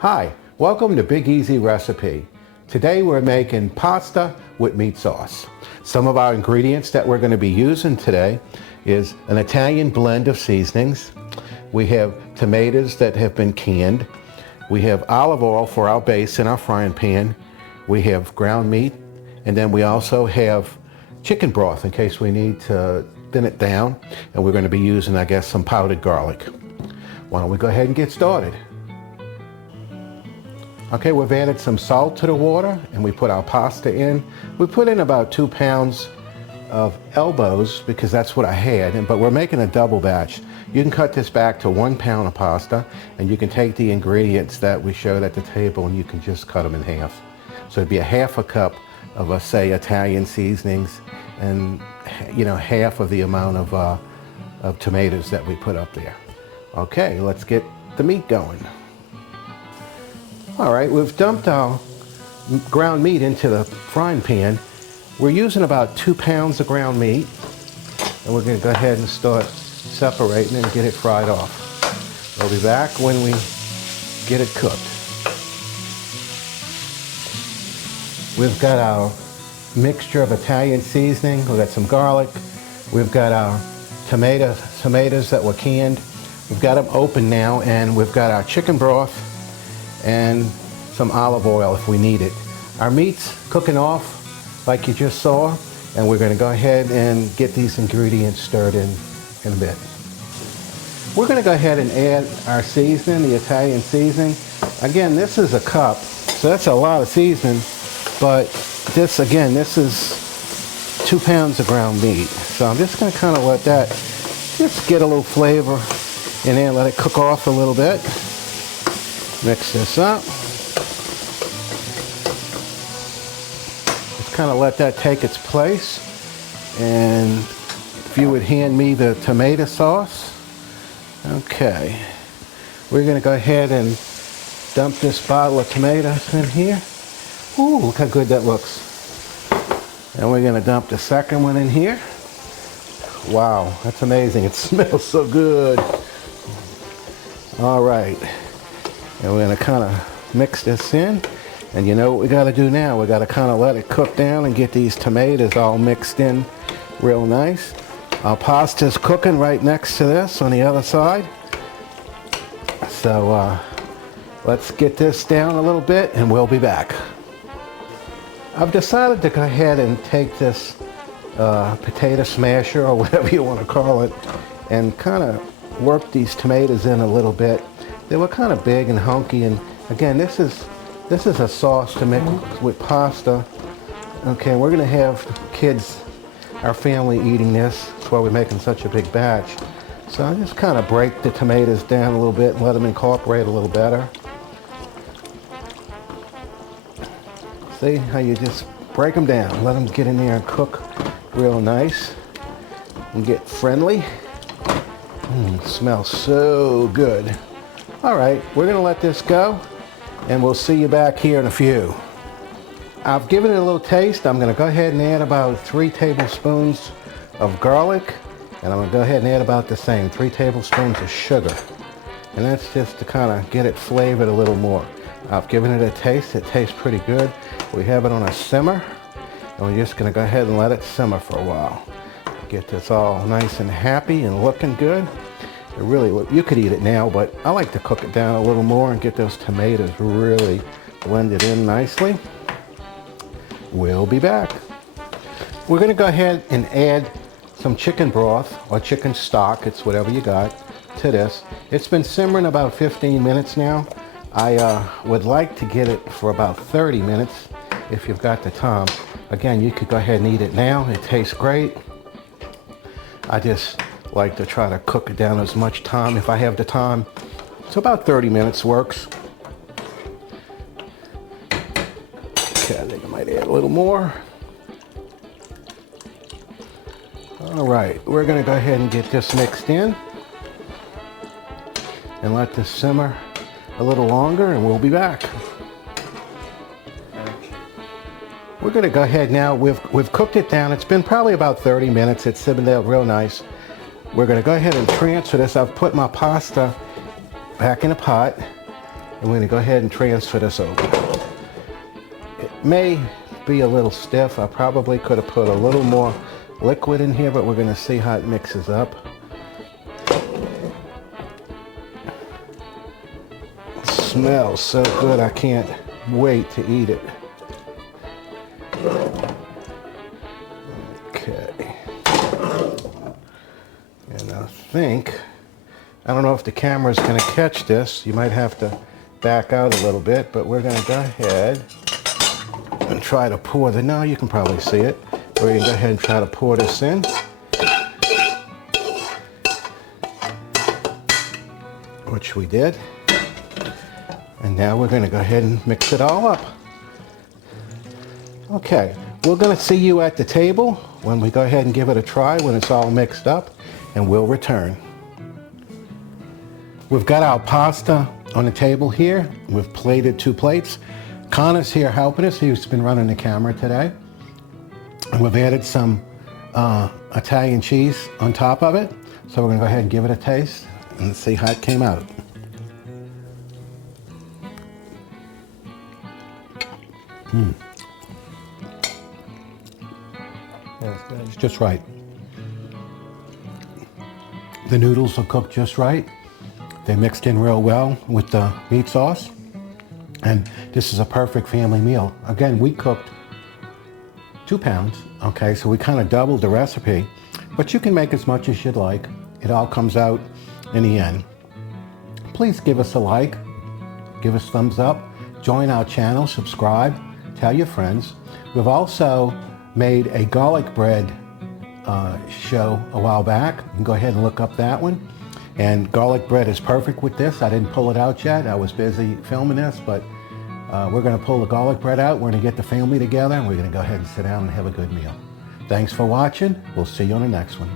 Hi, welcome to Big Easy Recipe. Today we're making pasta with meat sauce. Some of our ingredients that we're going to be using today is an Italian blend of seasonings. We have tomatoes that have been canned. We have olive oil for our base in our frying pan. We have ground meat, and then we also have chicken broth in case we need to thin it down. And we're going to be using, I guess, some powdered garlic. Why don't we go ahead and get started? Okay, we've added some salt to the water and we put our pasta in. We put in about 2 pounds of elbows because that's what I had, but we're making a double batch. You can cut this back to 1 pound of pasta, and you can take the ingredients that we showed at the table and you can just cut them in half. So it'd be a half a cup of, say, Italian seasonings, and half of the amount of tomatoes that we put up there. Okay, let's get the meat going. All right, we've dumped our ground meat into the frying pan. We're using about 2 pounds of ground meat, and we're going to go ahead and start separating and get it fried off. We'll be back when we get it cooked. We've got our mixture of Italian seasoning. We've got some garlic. We've got our tomatoes that were canned. We've got them open now, and we've got our chicken broth and some olive oil if we need it. Our meat's cooking off like you just saw, and we're going to go ahead and get these ingredients stirred in a bit. We're going to go ahead and add our seasoning, the Italian seasoning. Again, this is a cup, so that's a lot of seasoning, but this is 2 pounds of ground meat. So I'm just going to kind of let that just get a little flavor in there, let it cook off a little bit. Mix this up. Just kind of let that take its place. And if you would hand me the tomato sauce. Okay. We're going to go ahead and dump this bottle of tomatoes in here. Ooh, look how good that looks. And we're going to dump the second one in here. Wow, that's amazing. It smells so good. All right. And we're going to kind of mix this in. And you know what we got to do now? We got to kind of let it cook down and get these tomatoes all mixed in real nice. Our pasta's cooking right next to this on the other side. So let's get this down a little bit and we'll be back. I've decided to go ahead and take this potato smasher or whatever you want to call it and kind of work these tomatoes in a little bit. They were kind of big and hunky, and again, this is a sauce to make with pasta. Okay, we're going to have kids, our family, eating this. That's why we're making such a big batch. So I just kind of break the tomatoes down a little bit and let them incorporate a little better. See how you just break them down, let them get in there and cook real nice and get friendly. It smells so good. All right, we're going to let this go, and we'll see you back here in a few. I've given it a little taste. I'm going to go ahead and add about 3 tablespoons of garlic, and I'm going to go ahead and add about the same, 3 tablespoons of sugar. And that's just to kind of get it flavored a little more. I've given it a taste. It tastes pretty good. We have it on a simmer, and we're just going to go ahead and let it simmer for a while. Get this all nice and happy and looking good. Really, you could eat it now, but I like to cook it down a little more and get those tomatoes really blended in nicely. We'll be back. We're going to go ahead and add some chicken broth or chicken stock, it's whatever you got, to this. It's been simmering about 15 minutes now. I would like to get it for about 30 minutes if you've got the time. Again, you could go ahead and eat it now. It tastes great. I just like to try to cook it down as much time if I have the time. So about 30 minutes works. Okay, I think I might add a little more. All right, we're going to go ahead and get this mixed in and let this simmer a little longer, and we'll be back. We're going to go ahead now. We've cooked it down. It's been probably about 30 minutes. It's simmered down real nice. We're going to go ahead and transfer this. I've put my pasta back in a pot, I'm going to go ahead and transfer this over. It may be a little stiff. I probably could have put a little more liquid in here, but we're going to see how it mixes up. It smells so good, I can't wait to eat it. Okay. And I don't know if the camera's going to catch this. You might have to back out a little bit, but we're going to go ahead and try to pour no, you can probably see it. We're going to go ahead and try to pour this in. Which we did. And now we're going to go ahead and mix it all up. Okay, we're going to see you at the table when we go ahead and give it a try when it's all mixed up, and we'll return. We've got our pasta on the table here. We've plated 2 plates. Connor's here helping us. He's been running the camera today. And we've added some Italian cheese on top of it. So we're going to go ahead and give it a taste and see how it came out. It's just right. The noodles are cooked just right. They mixed in real well with the meat sauce. And this is a perfect family meal. Again, we cooked 2 pounds, okay, so we kind of doubled the recipe, but you can make as much as you'd like. It all comes out in the end. Please give us a like, give us thumbs up, join our channel, subscribe, tell your friends. We've also made a garlic bread show a while back. You can go ahead and look up that one. And garlic bread is perfect with this. I didn't pull it out yet. I was busy filming this, but we're going to pull the garlic bread out. We're going to get the family together, and we're going to go ahead and sit down and have a good meal. Thanks for watching. We'll see you on the next one.